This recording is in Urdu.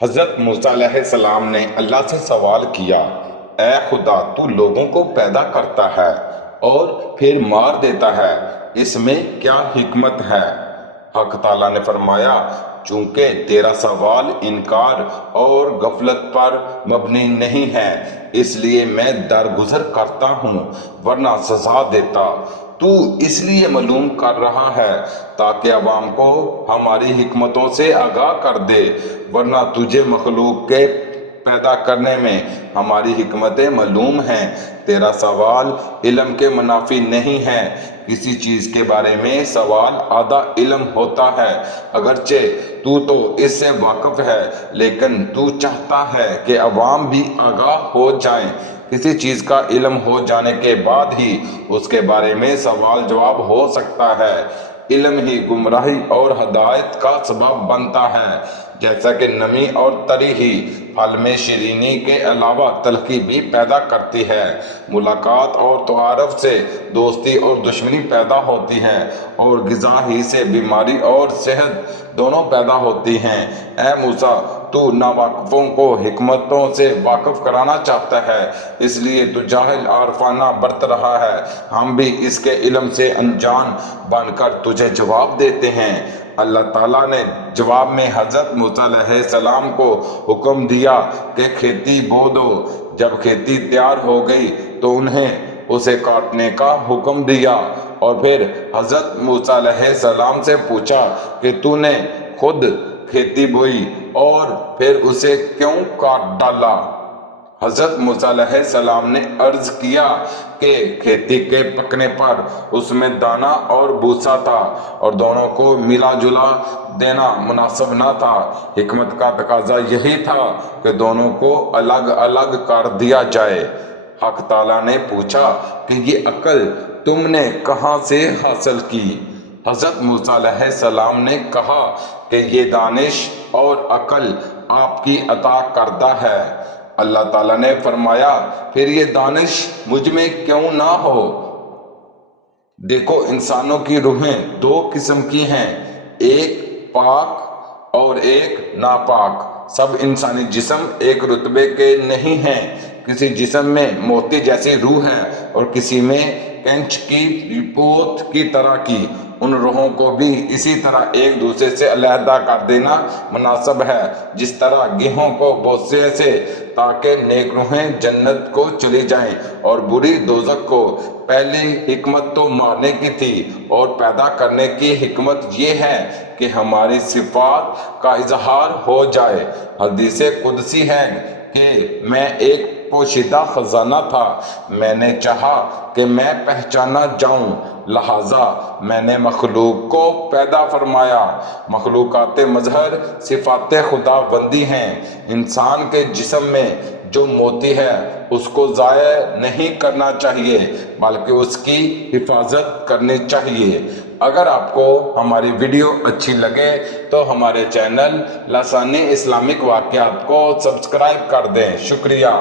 حضرت موسیٰ علیہ السلام نے اللہ سے سوال کیا، اے خدا، تو لوگوں کو پیدا کرتا ہے اور پھر مار دیتا ہے، اس میں کیا حکمت ہے؟ حق تعالیٰ نے فرمایا، چونکہ تیرا سوال انکار اور غفلت پر مبنی نہیں ہے، اس لیے میں درگزر کرتا ہوں ورنہ سزا دیتا۔ تو اس لیے معلوم کر رہا ہے تاکہ عوام کو ہماری حکمتوں سے آگاہ کر دے، ورنہ تجھے مخلوق کے پیدا کرنے میں ہماری حکمتیں معلوم ہیں۔ تیرا سوال علم کے منافی نہیں ہے۔ کسی چیز کے بارے میں سوال آدھا علم ہوتا ہے، اگرچہ تو اس سے واقف ہے، لیکن تو چاہتا ہے کہ عوام بھی آگاہ ہو جائیں۔ کسی چیز کا علم ہو جانے کے بعد ہی اس کے بارے میں سوال جواب ہو سکتا ہے۔ علم ہی گمراہی اور ہدایت کا سبب بنتا ہے، جیسا کہ نمی اور تری ہی پھل میں شیرینی کے علاوہ تلخی بھی پیدا کرتی ہے۔ ملاقات اور تعارف سے دوستی اور دشمنی پیدا ہوتی ہے، اور غذا ہی سے بیماری اور صحت دونوں پیدا ہوتی ہیں۔ اے موسیٰ، تو ناواقفوں کو حکمتوں سے واقف کرانا چاہتا ہے، اس لیے تو جاہل عارفانہ برت رہا ہے۔ ہم بھی اس کے علم سے انجان بن کر تجھے جواب دیتے ہیں۔ اللہ تعالیٰ نے جواب میں حضرت موسیٰ علیہ السلام کو حکم دیا کہ کھیتی بو دو۔ جب کھیتی تیار ہو گئی تو انہیں اسے کاٹنے کا حکم دیا، اور پھر حضرت موسیٰ علیہ السلام سے پوچھا کہ تو نے خود کھیتی بوئی اور پھر اسے کیوں کاٹ ڈالا؟ حضرت موسیٰ علیہ السلام نے عرض کیا کہ کھیتی کے پکنے پر اس میں دانہ اور بھوسا تھا، اور دونوں کو ملا جلا دینا مناسب نہ تھا۔ حکمت کا تقاضا یہی تھا کہ دونوں کو الگ الگ کر دیا جائے۔ حق تعالیٰ نے پوچھا کہ یہ عقل تم نے کہاں سے حاصل کی؟ حضرت موسیٰ علیہ السلام نے کہا کہ یہ دانش اور عقل آپ کی عطا کردہ ہے۔ اللہ تعالیٰ نے فرمایا، پھر یہ دانش مجھ میں کیوں نہ ہو؟ دیکھو، انسانوں کی روحیں دو قسم کی ہیں، ایک پاک اور ایک ناپاک۔ سب انسانی جسم ایک رتبے کے نہیں ہیں۔ کسی جسم میں موتی جیسی روح ہے اور کسی میں کنچ کی پوت کی طرح کی۔ ان روحوں کو بھی اسی طرح ایک دوسرے سے علیحدہ کر دینا مناسب ہے، جس طرح گیہوں کو بوسے سے، تاکہ نیک روحیں جنت کو چلی جائیں اور بری دوزخ کو۔ پہلی حکمت تو مارنے کی تھی، اور پیدا کرنے کی حکمت یہ ہے کہ ہماری صفات کا اظہار ہو جائے۔ حدیث قدسی ہے کہ میں ایک پوشیدہ خزانہ تھا، میں نے چاہا کہ میں پہچانا جاؤں، لہٰذا میں نے مخلوق کو پیدا فرمایا۔ مخلوقات مظہر صفات خدا بندی ہیں۔ انسان کے جسم میں جو موتی ہے اس کو ضائع نہیں کرنا چاہیے، بلکہ اس کی حفاظت کرنی چاہیے۔ اگر آپ کو ہماری ویڈیو اچھی لگے تو ہمارے چینل لسانی اسلامک واقعات کو سبسکرائب کر دیں۔ شکریہ۔